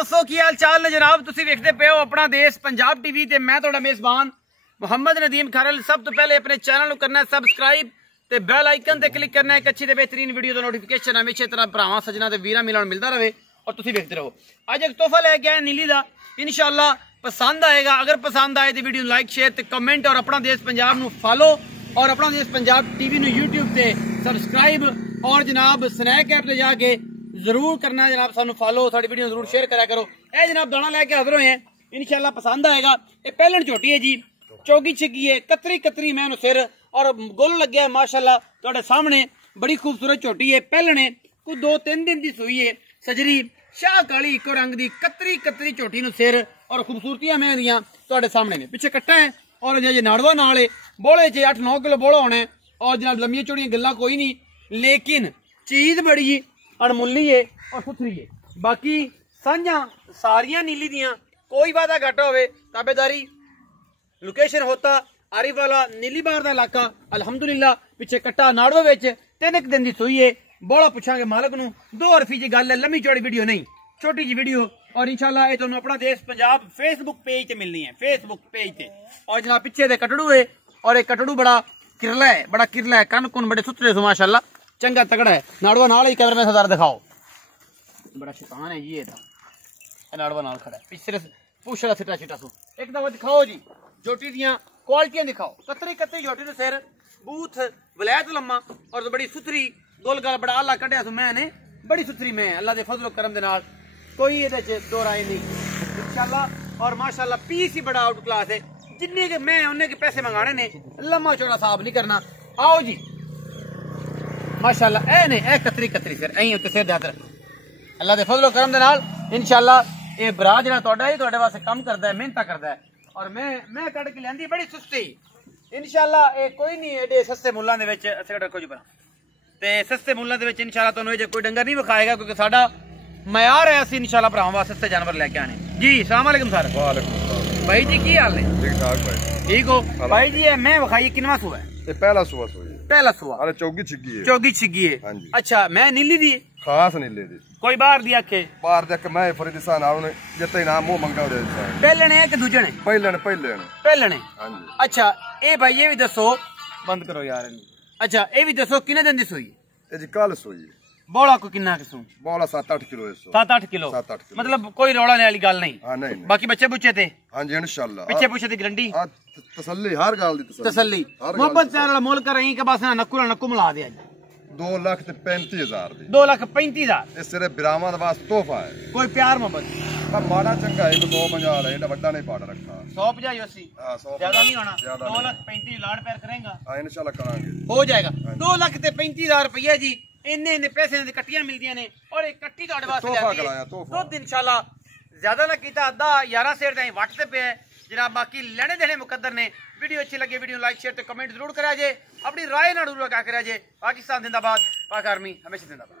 दोस्तों की हाल चाल ने जनाब तुसी देखते पे हो अपना देश पंजाब टीवी ते मैं तुहाडा मेजबान मुहम्मद नदीम खरल। सब तो पहले अपने चैनल करना है सबसक्राइब ते बेल आइकन ते क्लिक करना है। एक अच्छी ते बेहतरीन वीडियो का नोटिफिकेशन हमेशा तरह भरावां सजना ते वीरां मिलन मिलता रहे और तुसी देखते रहो। अज एक तोहफा लेके आए नीली दा, इंशाल्लाह पसंद आएगा। अगर पसंद आए तो वीडियो लाइक शेयर ते कमेंट और अपना देश पंजाब नू फॉलो और अपना देश पंजाब टीवी नू यूट्यूब ते सबसक्राइब और जनाब स्नैक ऐप ते जाके जरूर करना है जनाब, सानू फॉलो साडी वीडियो जरूर शेयर करा करो। ए जनाब दाना लेके हाजिर हुए हैं, इंशाल्लाह पसंद आएगा। ये पहलन झोटी है जी, चौगी छिगी है, कतरी कतरी मैं सिर और गोल लग गया है माशाल्लाह तुहाडे सामने। बड़ी खूबसूरत झोटी है, पहलन है को 2-3 दिन की सूई है। सजरी शाह काली इको रंग की कतरी कतरी झोटी नू सिर और खूबसूरतियां मैं दियां तुहाडे सामने ने। पिछे कट्टा है और जे नाड़वा नाल है, बोले च 8-9 किलो बोला होना है और जनाब लम्बियां चौड़ियां गल्लां कोई नहीं, लेकिन चीज बड़ी अणमुली है और सुथरी है। बाकी साझा सारिया नीली दियां, कोई वादा घट होवे ताबेदारी। लोकेशन होता आरिफ वाला नीली बार का इलाका। अलहमदुलिल्लाह पिछे कट्टा नाड़वे विच 3 दिन की सूई है। बोला पूछांगे मालक नू। 2 अरफी की गल है, लम्बी चौड़ी वीडियो नहीं, छोटी जी वीडियो। और इंशाल्लाह ये तुहानू अपना देश पंजाब फेसबुक पेज ते मिलनी है, फेसबुक पेज ते। और जनाब पिछे दे कटड़ू है और एक कटड़ू बड़ा किरला है, बड़ा किरला है, कन कुन बड़े सुथरे सो माशाल्लाह, चंगा तगड़ा है। नाड़वा नाल ही कदर में सरदार दिखाओ, बड़ा शैतान है जी ये नाड़वा नाल खड़ा है। पिछले पूछ रहा सिटा छिटा सो एक दफा दिखाओ जी, झोटी दियां क्वालिटियां दिखाओ। कतरी कतरी झोटी तो सिर बूथ वलैत लम्मा और तो बड़ी सुथरी गोल गल बड़ा आला कढ़िया सो मैंने, बड़ी सुथरी मैं अल्लाह दे फजल करम दे नाल, कोई ये दो राय नहीं इंशाल्लाह। और माशाल्लाह पीस ही बड़ा आउट क्लास है, जिन्ने के मैं उन्ने के पैसे मंगाने ने, लम्मा चौड़ा साहब नहीं करना। आओ जी माशाल्लाह ए ने ए कतरी कतरी सिर ऐ उत्ते सिर दादर अल्लाह दे फजल करम दे नाल इंशाल्लाह। ये बरा जेड़ा तुहाडा ही तुहाडे वास्ते काम करदा है, मेहनत करदा है और मैं कट के लेंदी बड़ी सुस्ती इंशाल्लाह। ये कोई नहीं एडे सस्ते मुल्लां दे विच असीं रखो जी बरा ते सस्ते मुल्लां दे विच इंशाल्लाह तुहानू ये कोई डंगर नहीं विखाएगा, क्योंकि साडा मयार है असीं इंशाल्लाह भरावां वास्ते सस्ते जानवर लेके आने जी। अस्सलाम वालेकुम सर। वालेकुम सलाम भाई जी की हाल है? ठीक ठाक भाई। ठीक हो भाई जी? मैं विखाई किनवा सुआ है? ये पहला सुबह सोई पहला सुआ। अरे चौगी छिगी है, चौगी छिगी है। हाँ जी। अच्छा मैं नीली दी खास नीले दी, कोई बाहर दी आखे बाहर देख मैं फरीदिसा नाल ने जिते नाम मुंह मंगा दे सा पहलने है कि दूजने? पहले पहलने। हाँ जी। अच्छा ए भाई ये भी दसो, बंद करो यार इन्हू। अच्छा ये भी दसो किने दिन दी सोई? ये जी कल सोई बोला को किन्ना किसू? बोला 7-8 किलो है। 7-8 किलो 7-8 किलो, मतलब कोई रौला वाली गल नहीं। हाँ नहीं बाकी बच्चे बुच्चे थे? हाँ जी इंशाल्लाह। पिछे पुछे दी गारंटी तसल्ली हर गाल दी तसल्ली। मोहब्बत प्यार वाला मोल कर रही के बस नक्कू नक्कू मिला दे। 2,35,000 दी। 2,35,000 ये सिर्फ बिरामा दा वास्ते तोहफा है। कोई प्यार मोहब्बत पर माड़ा चंगा है, 250 है, एडा बड़ा नहीं पाड़ रखा। 150 80 हां 100 ज्यादा नहीं होना। ज्यादा 2,35,000 लाड़ पैर करेगा? हां इंशाल्लाह करांगे, हो जाएगा। 2,35,000 रुपया जी। इन्ने पैसे दी कट्टियां मिलदियां ने और एक कट्टी तुहाडे वास्ते तोहफा कराया तोहफा। दुध इंशाल्लाह ज्यादा ना कीता, आधा 11 शेर ताईं वट ते पे है जनाब। बाकी लेने देने मुकद्दर ने। वीडियो अच्छी लगे वीडियो लाइक शेयर ते कमेंट जरूर करा जे, अपनी राय ना जरूर आगा करा जे। पाकिस्तान जिंदाबाद, पाक आर्मी हमेशा जिंदाबाद।